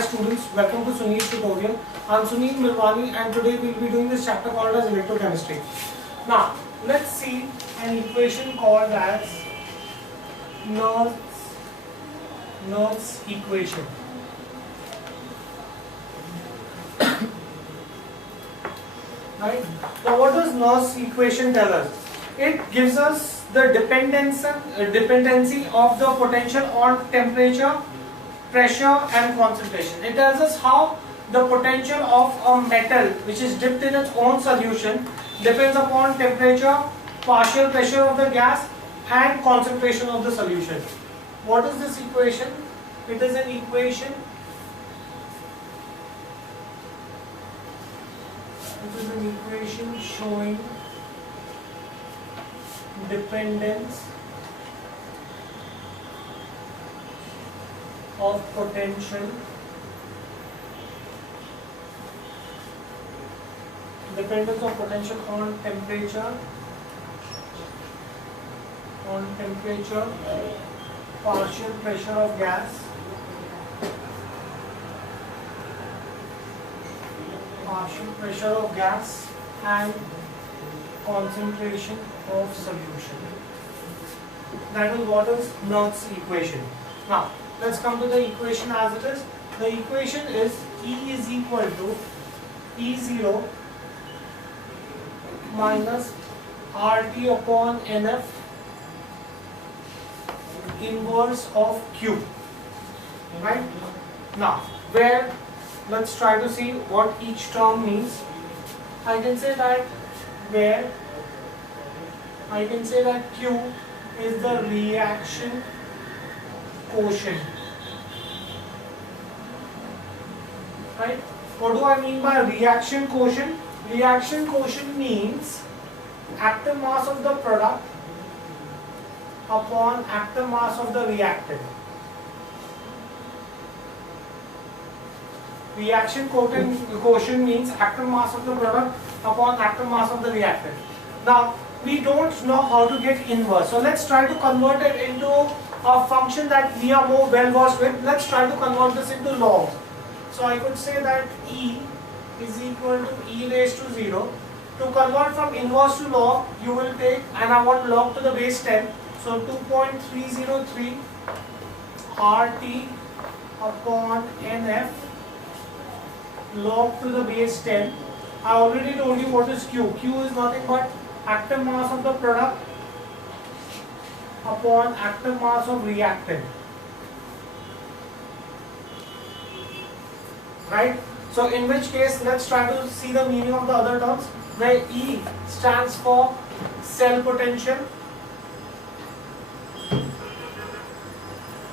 Students, welcome to Sunil's tutorial. I am Sunil Milwani and today we will be doing this chapter called as electrochemistry. Now, let's see an equation called as Nernst equation. Right? Now, what does Nernst equation tell us? It gives us the dependency of the potential on temperature, pressure and concentration. It tells us how the potential of a metal which is dipped in its own solution depends upon temperature, partial pressure of the gas and concentration of the solution. What is this equation? It is an equation showing dependence of potential on temperature, partial pressure of gas, and concentration of solution. That is what is Nernst's equation. Now, let's come to the equation as it is. The equation is E is equal to E0 minus RT upon NF inverse of Q. Right? Now, let's try to see what each term means. I can say that Q is the reaction quotient. Right? What do I mean by reaction quotient? Reaction quotient means active mass of the product upon active mass of the reactant. Reaction quotient means active mass of the product upon active mass of the reactant. Now, we don't know how to get inverse. So let's try to convert it into a function that we are more well versed with. Let's try to convert this into logs. So I could say that E is equal to E raised to 0. To convert from inverse to log, you will take, and I want log to the base 10. So 2.303 RT upon NF log to the base 10. I already told you what is Q. Q is nothing but active mass of the product upon active mass of reactant. Right? So in which case, let's try to see the meaning of the other terms, where E stands for cell potential.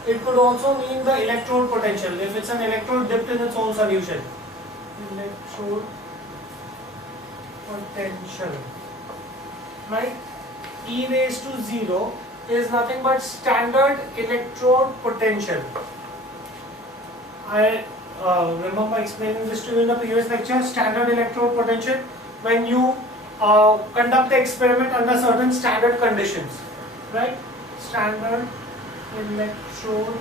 It could also mean the electrode potential if it's an electrode dipped in its own solution. Electrode potential. Right? E raised to 0 is nothing but standard electrode potential. I remember explaining this to you in the previous lecture. Standard electrode potential, when you conduct the experiment under certain standard conditions. Right? Standard electrode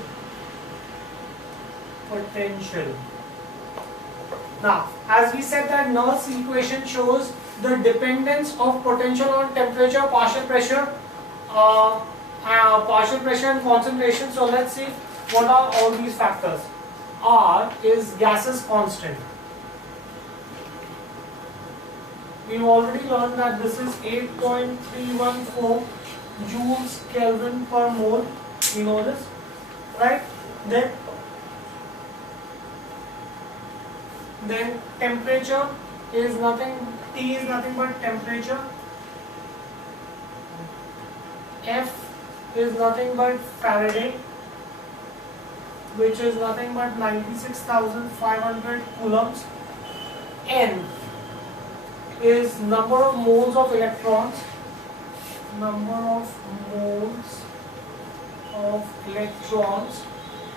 potential. Now, as we said that Nernst's equation shows the dependence of potential on temperature, partial pressure and concentration. So let's see what are all these factors. R is gaseous constant. We've already learned that this is 8.314 joules Kelvin per mole. We know this, right? Then temperature is nothing, T is nothing but temperature. F is nothing but Faraday, which is nothing but 96,500 coulombs. N is number of moles of electrons.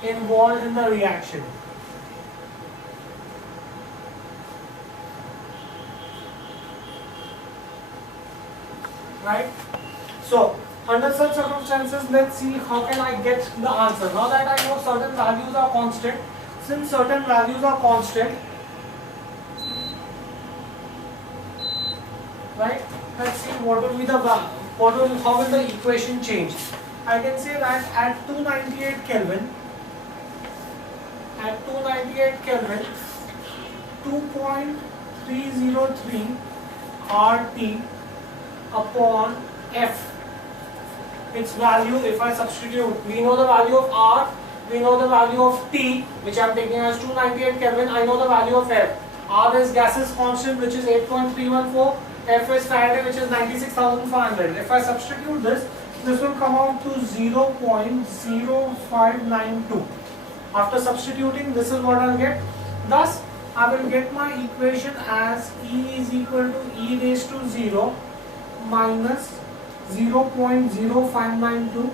Involved in the reaction. right? So under such circumstances, let's see how can I get the answer. Now that I know certain values are constant, since certain values are constant, right? Let's see what will be the how will the equation change. I can say that at 298 Kelvin, 2.303 RT upon F, its value, if I substitute, we know the value of R, we know the value of T, which I am taking as 298 Kelvin, I know the value of F. R is gaseous constant, which is 8.314, F is Faraday, which is 96,500. If I substitute this will come out to 0.0592. After substituting, this is what I will get. Thus, I will get my equation as E is equal to E raised to 0 minus 0.0592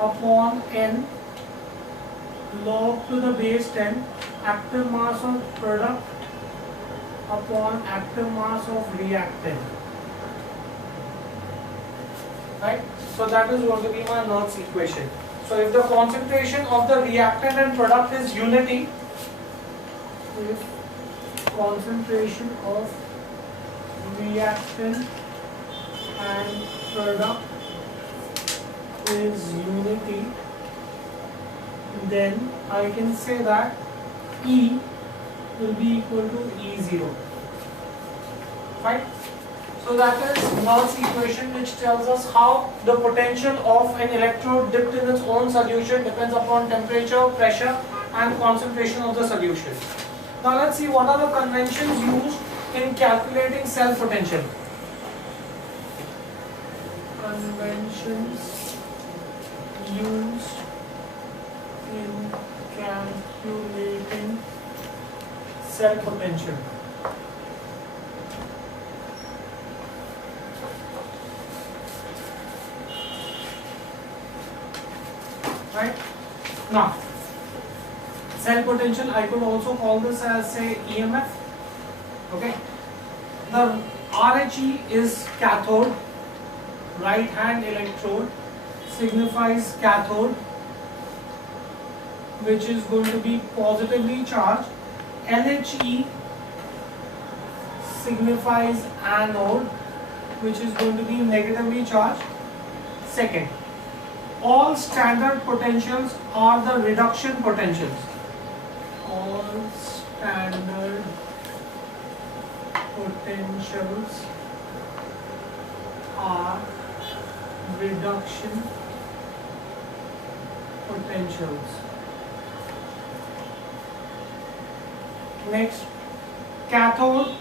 upon N log to the base 10 active mass of product upon active mass of reactant. Right? So that is going to be my Nernst equation. So if the concentration of the reactant and product is unity, if concentration of reactant and product is unity, then I can say that E will be equal to E0. Right? So that is Nernst equation, which tells us how the potential of an electrode dipped in its own solution depends upon temperature, pressure and concentration of the solution. Now let's see what are the conventions used in calculating cell potential. Conventions used in calculating cell potential. Right? Now, cell potential, I could also call this as, say, EMF. Okay? The RHE is cathode, right hand electrode signifies cathode, which is going to be positively charged. LHE signifies anode, which is going to be negatively charged. Second, all standard potentials are the reduction potentials. All standard potentials are reduction potentials. Next, cathode,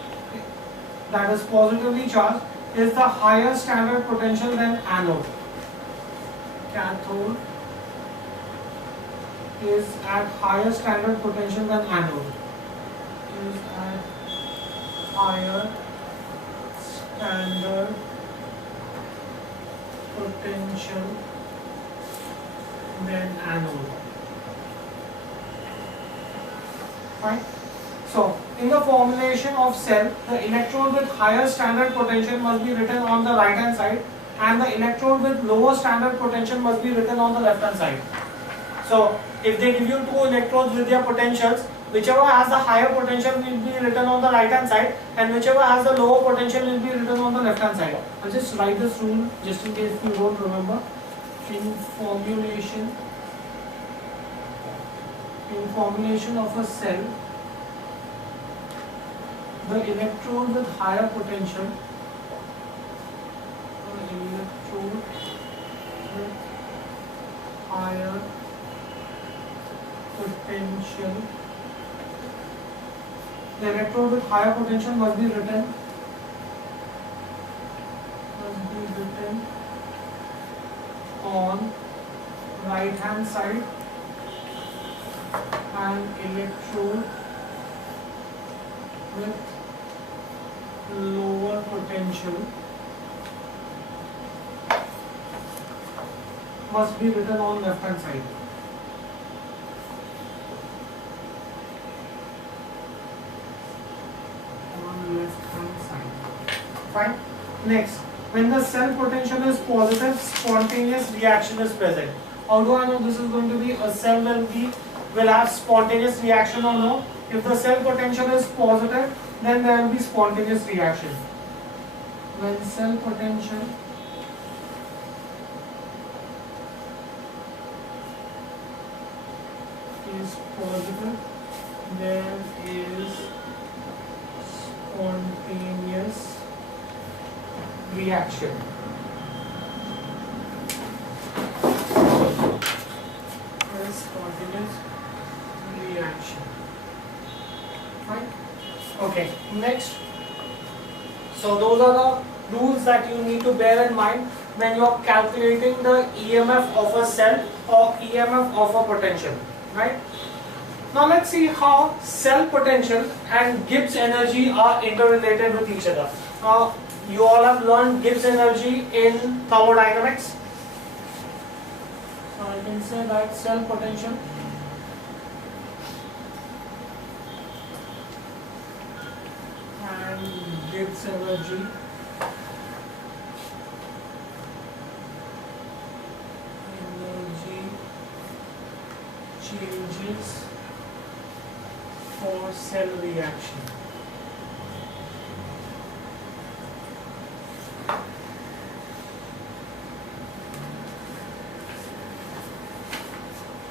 that is positively charged, is the higher standard potential than anode. Cathode is at higher standard potential than anode. Is at higher standard potential than anode. Right? So, in the formulation of cell, the electrode with higher standard potential must be written on the right hand side, and the electrode with lower standard potential must be written on the left hand side. So, if they give you two electrodes with their potentials, whichever has the higher potential will be written on the right hand side, and whichever has the lower potential will be written on the left hand side. I'll just write this rule just in case you don't remember. In formulation of a cell, the electrode with higher potential, the electrode with higher potential must be written on right hand side, and electrode with lower potential must be written on left hand side. On left hand side. Fine. Next, when the cell potential is positive, spontaneous reaction is present. How do I know this is going to be a cell will have spontaneous reaction or no? If the cell potential is positive, then there will be spontaneous reaction. When cell potential is positive, there is spontaneous reaction. Spontaneous reaction. Fine. Okay. Next. So those are the rules that you need to bear in mind when you are calculating the EMF of a cell or EMF of a potential. Right. Now let's see how cell potential and Gibbs energy are interrelated with each other. Now you all have learned Gibbs energy in thermodynamics. So I can say that cell potential and Gibbs energy changes for cell reaction.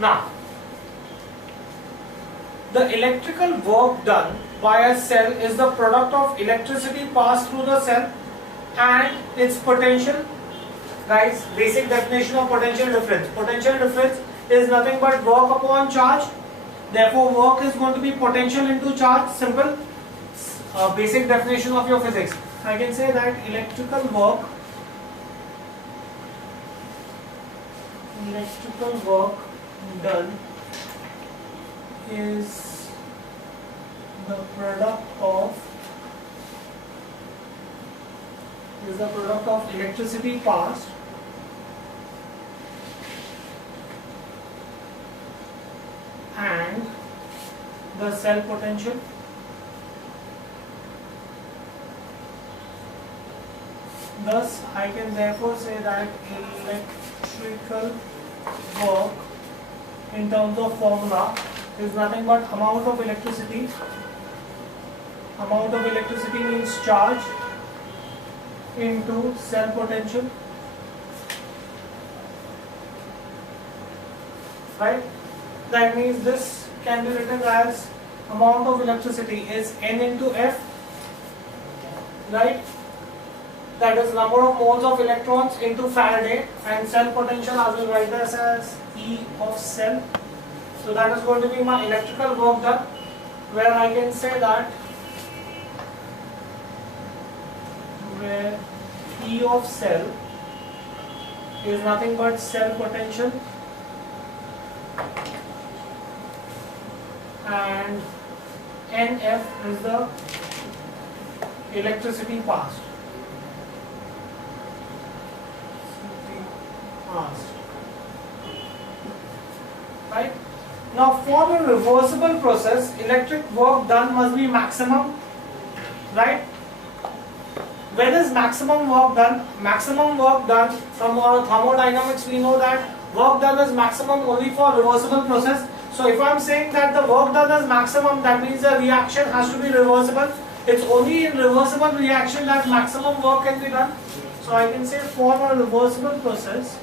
Now, the electrical work done by a cell is the product of electricity passed through the cell and its potential. Guys, basic definition of potential difference. Potential difference is nothing but work upon charge. Therefore, work is going to be potential into charge. Simple. Basic definition of your physics. I can say that electrical work done is the product of electricity passed and the cell potential thus I can therefore say that electrical work in terms of formula is nothing but amount of electricity. Amount of electricity means charge into cell potential, right? That means this can be written as amount of electricity is N into F, right? That is number of moles of electrons into Faraday, and cell potential I will write this as E of cell. So that is going to be my electrical work done, where I can say that where E of cell is nothing but cell potential and NF is the electricity passed. Right? Now for the reversible process, electric work done must be maximum, right? When is maximum work done? Maximum work done from our thermodynamics, we know that work done is maximum only for reversible process. So if I am saying that the work done is maximum, that means the reaction has to be reversible. It's only in reversible reaction that maximum work can be done. So I can say for a reversible process,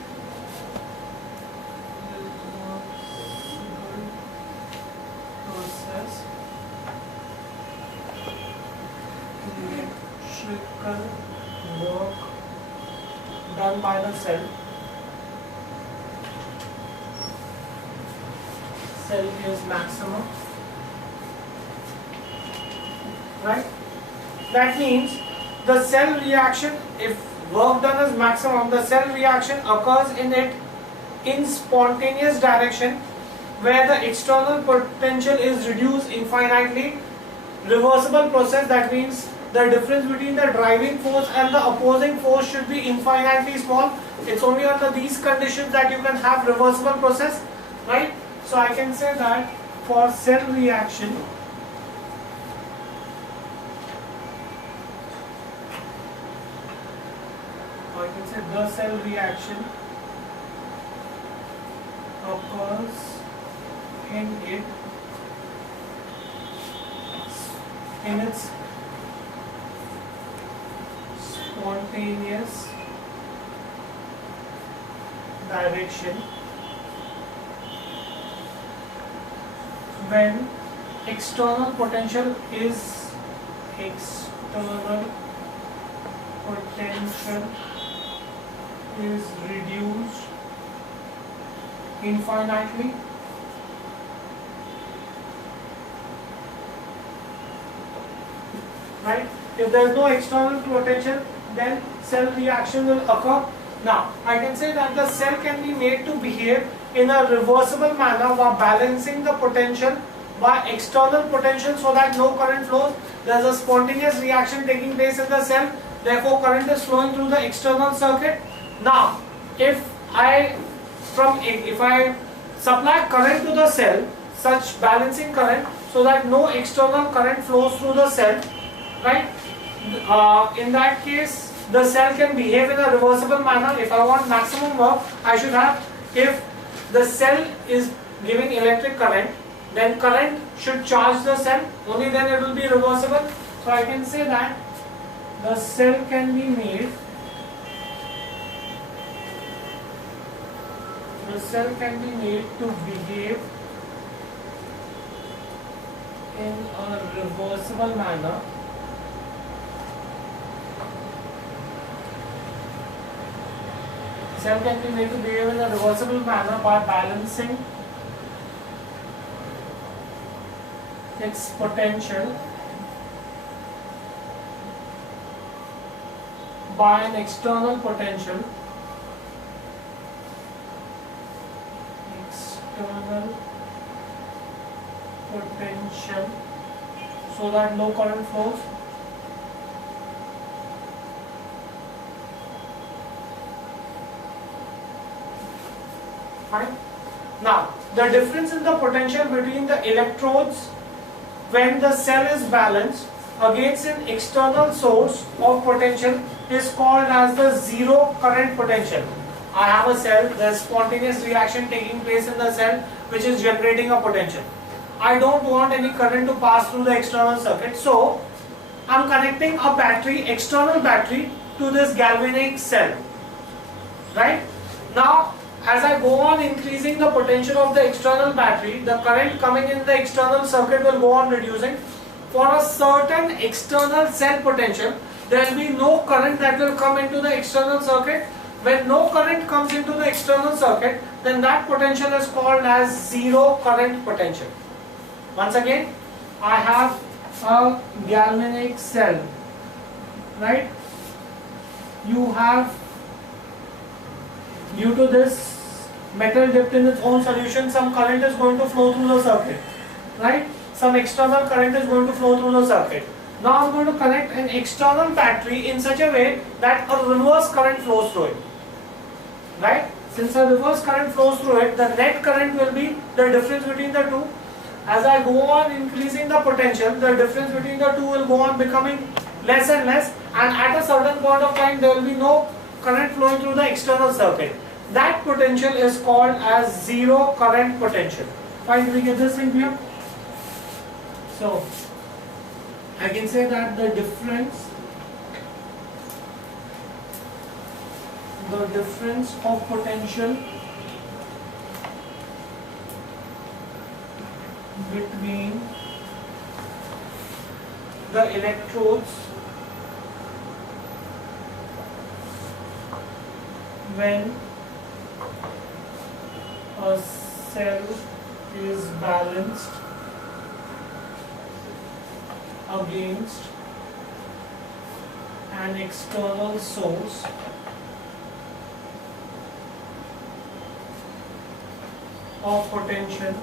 electrical work done by the cell is maximum, right? That means the cell reaction, if work done is maximum, the cell reaction occurs in it in spontaneous direction where the external potential is reduced infinitely. Reversible process, that means the difference between the driving force and the opposing force should be infinitely small. It's only under these conditions that you can have reversible process, right? So I can say that for cell reaction, or I can say the cell reaction occurs in its spontaneous direction when external potential is reduced infinitely. Right? If there is no external potential, then cell reaction will occur. Now, I can say that the cell can be made to behave in a reversible manner by balancing the potential by external potential so that no current flows. There is a spontaneous reaction taking place in the cell, therefore current is flowing through the external circuit. Now, if I supply current to the cell, such balancing current so that no external current flows through the cell, right? In that case, the cell can behave in a reversible manner. If I want maximum work, I should have, if the cell is giving electric current, then current should charge the cell, only then it will be reversible. So I can say that the cell can be made to behave in a reversible manner by balancing its potential by an external potential so that no current flows. Fine. Now, the difference in the potential between the electrodes when the cell is balanced against an external source of potential is called as the zero current potential. I have a cell, there is spontaneous reaction taking place in the cell which is generating a potential. I don't want any current to pass through the external circuit, so I am connecting a battery, external battery, to this galvanic cell. Right? Now, as I go on increasing the potential of the external battery, the current coming in the external circuit will go on reducing. For a certain external cell potential, there will be no current that will come into the external circuit. When no current comes into the external circuit, then that potential is called as zero current potential. Once again, I have a galvanic cell, right? You have, due to this metal dipped in its own solution, some current is going to flow through the circuit, right? Some external current is going to flow through the circuit. Now I am going to connect an external battery in such a way that a reverse current flows through it, right? Since a reverse current flows through it, the net current will be the difference between the two. As I go on increasing the potential, the difference between the two will go on becoming less and less, and at a certain point of time there will be no current flowing through the external circuit. That potential is called as zero current potential. Fine, do we get this thing clear? So, I can say that the difference of potential between the electrodes when a cell is balanced against an external source of potential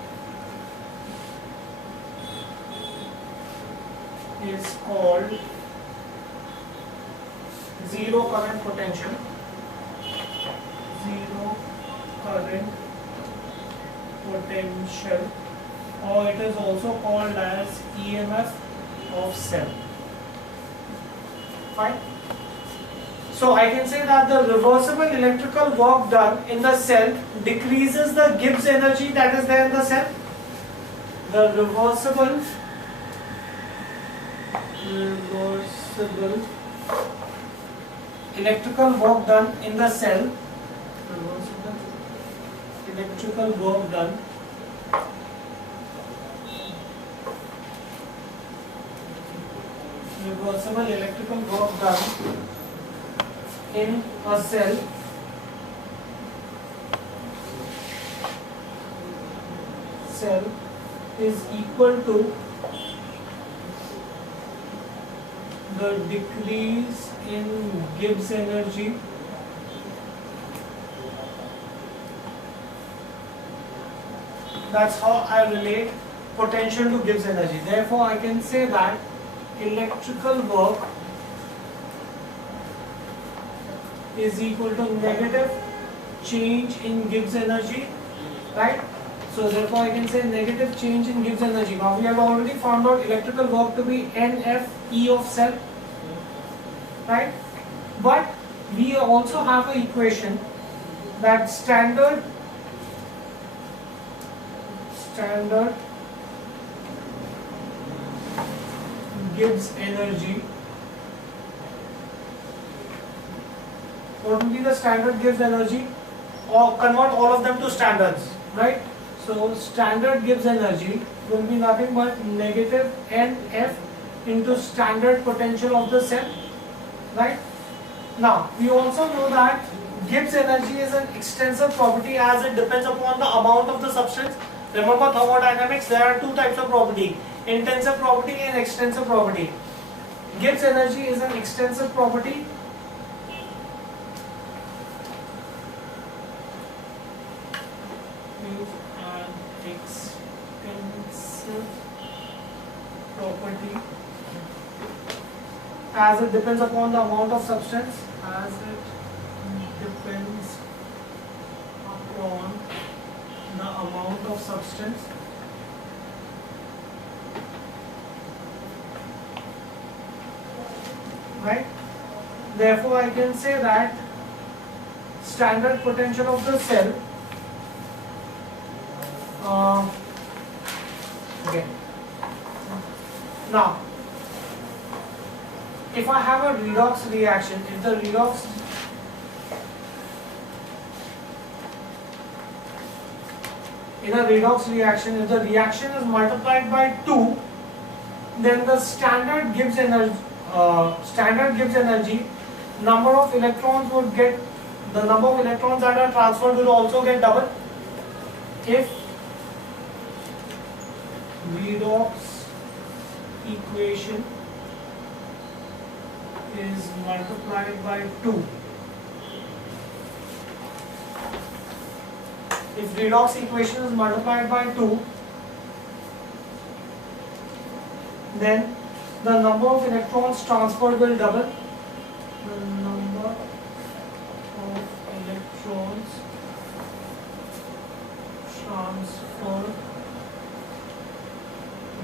is called zero current potential. Zero current potential, or it is also called as EMF of cell. Fine. So I can say that the reversible electrical work done in the cell decreases the Gibbs energy that is there in the cell. The reversible electrical work done in the cell, reversible electrical work done in a cell is equal to the decrease in Gibbs energy that's how I relate potential to Gibbs energy. Therefore I can say that electrical work is equal to negative change in Gibbs energy, right? So therefore I can say negative change in Gibbs energy. Now we have already found out electrical work to be NFE of cell, right? But we also have an equation that standard Gibbs energy. What will be the standard Gibbs energy? Or convert all of them to standards, right? So standard Gibbs energy will be nothing but negative NF into standard potential of the cell, right? Now we also know that Gibbs energy is an extensive property as it depends upon the amount of the substance. Remember thermodynamics, there are two types of property, intensive property and extensive property. Gibbs energy is an extensive property as it depends upon the amount of substance, right? Therefore I can say that standard potential of the cell okay. Now if I have a redox reaction, if the redox reaction is multiplied by 2, then the standard Gibbs energy, number of electrons would get, the number of electrons that are transferred will also get double. If redox equation is multiplied by 2. If redox equation is multiplied by 2, then the number of electrons transferred will double. The number of electrons transferred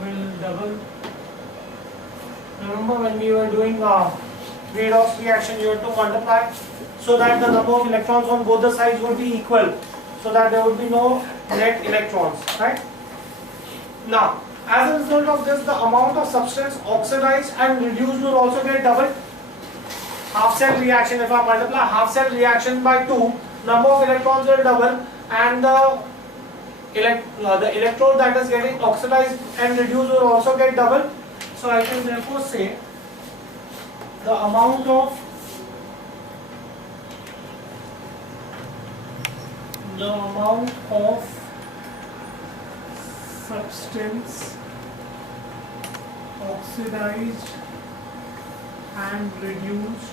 will double. Remember when we were doing redox reaction, you have to multiply so that the number of electrons on both the sides would be equal, so that there would be no net electrons, right? Now, as a result of this, the amount of substance oxidized and reduced will also get doubled. Half cell reaction, if I multiply half cell reaction by 2, number of electrons will double and the electrode that is getting oxidized and reduced will also get double. So I can therefore say the amount of substance oxidized and reduced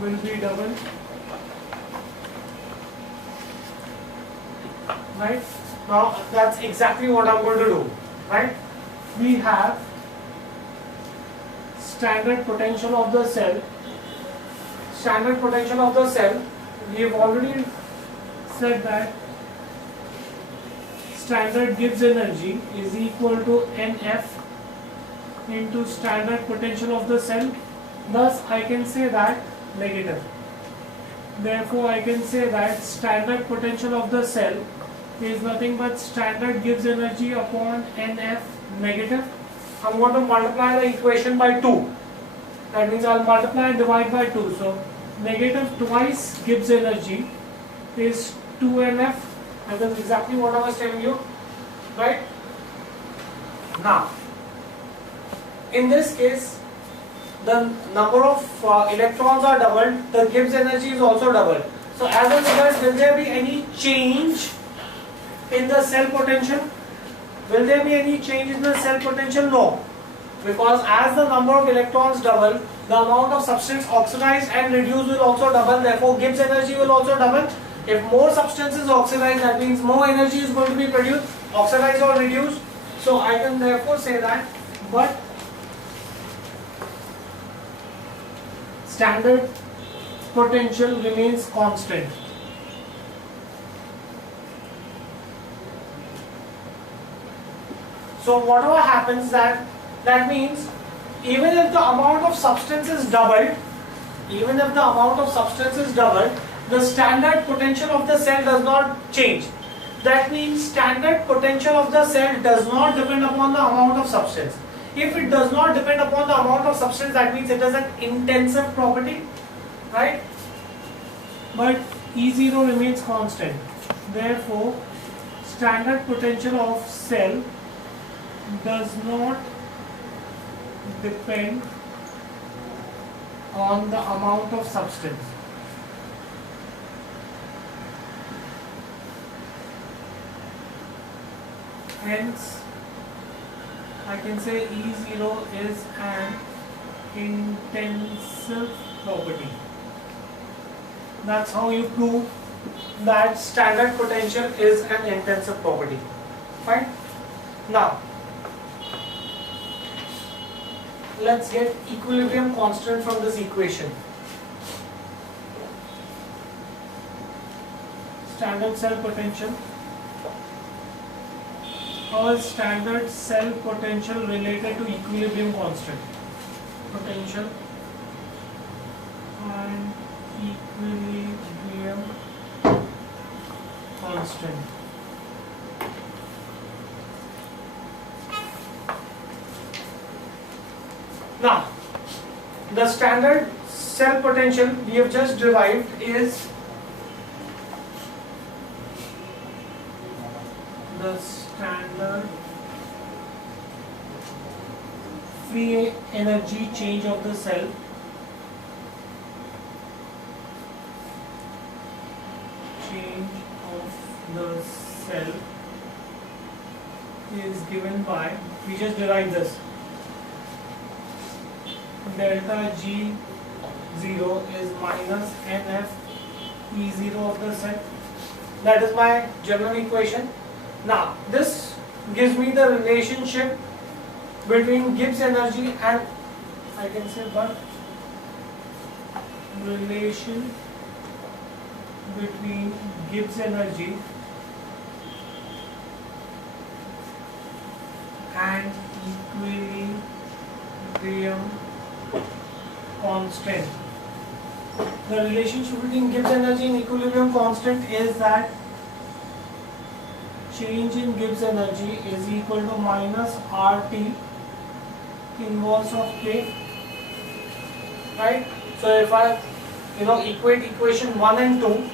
will be double, right? Now that's exactly what I'm going to do, right? We have standard potential of the cell. Standard potential of the cell, we have already said that standard Gibbs energy is equal to NF into standard potential of the cell. Thus I can say that negative. Therefore I can say that standard potential of the cell is nothing but standard Gibbs energy upon NF negative. I'm going to multiply the equation by 2. That means I'll multiply and divide by 2. So negative twice Gibbs energy is 2NF. And that's exactly what I was telling you. Right? Now, in this case, the number of electrons are doubled, the Gibbs energy is also doubled. So as a result, will there be any change in the cell potential? Will there be any change in the cell potential? No. Because as the number of electrons double, the amount of substance oxidized and reduced will also double. Therefore, Gibbs energy will also double. If more substance is oxidized, that means more energy is going to be produced, oxidized or reduced. So I can therefore say that, but standard potential remains constant. So whatever happens, that means even if the amount of substance is doubled, the standard potential of the cell does not change. That means standard potential of the cell does not depend upon the amount of substance. If it does not depend upon the amount of substance, that means it is an intensive property, right? But E0 remains constant. Therefore, standard potential of cell does not depend on the amount of substance. Hence, I can say E0 is an intensive property. That's how you prove that standard potential is an intensive property. Fine? Now, let's get equilibrium constant from this equation. Standard cell potential. Or standard cell potential related to equilibrium constant. Potential and equilibrium constant. Now, the standard cell potential we have just derived is the standard free energy change of the cell is given by, we just derived this, delta G0 is minus NF E0 of the cell. That is my general equation. Now, this gives me the relationship between Gibbs energy and, I can say, but relation between Gibbs energy and equilibrium constant. The relationship between Gibbs energy and equilibrium constant is that change in Gibbs energy is equal to minus RT inverse of K, right? So if I equate equation 1 and 2,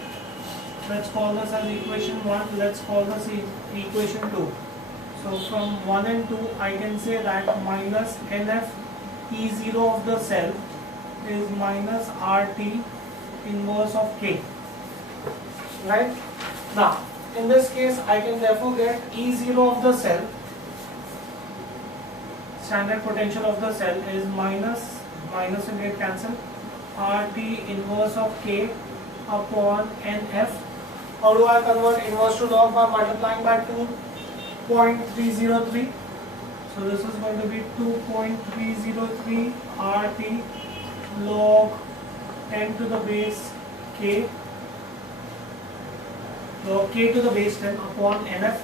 let's call this as equation 1, let's call this equation 2. So from 1 and 2 I can say that minus NF E0 of the cell is minus RT inverse of K, right? Now in this case I can therefore get E0 of the cell, standard potential of the cell is minus and get cancel, RT inverse of K upon NF. How do I convert inverse to log? By multiplying by 2.303. So this is going to be 2.303 RT log 10 to the base K, log K to the base 10 upon NF,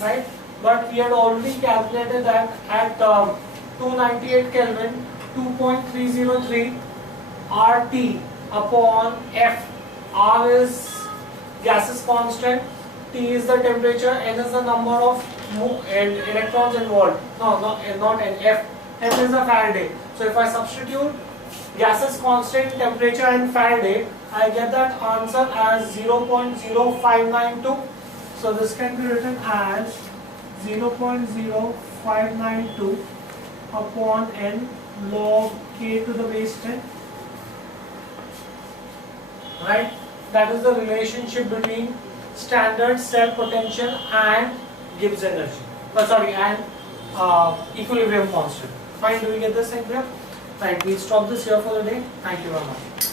right? But we had already calculated that at 298 Kelvin, 2.303 RT upon F. R is gaseous constant, T is the temperature, N is the number of electrons involved. No, not N, F. F is the Faraday. So if I substitute gaseous constant, temperature and Faraday, I get that answer as 0.0592. So this can be written as 0.0592 upon N log K to the base 10. Right? That is the relationship between standard cell potential and Gibbs energy. And equilibrium constant. Fine, do we get this thing here? Right, we'll stop this here for the day. Thank you very much.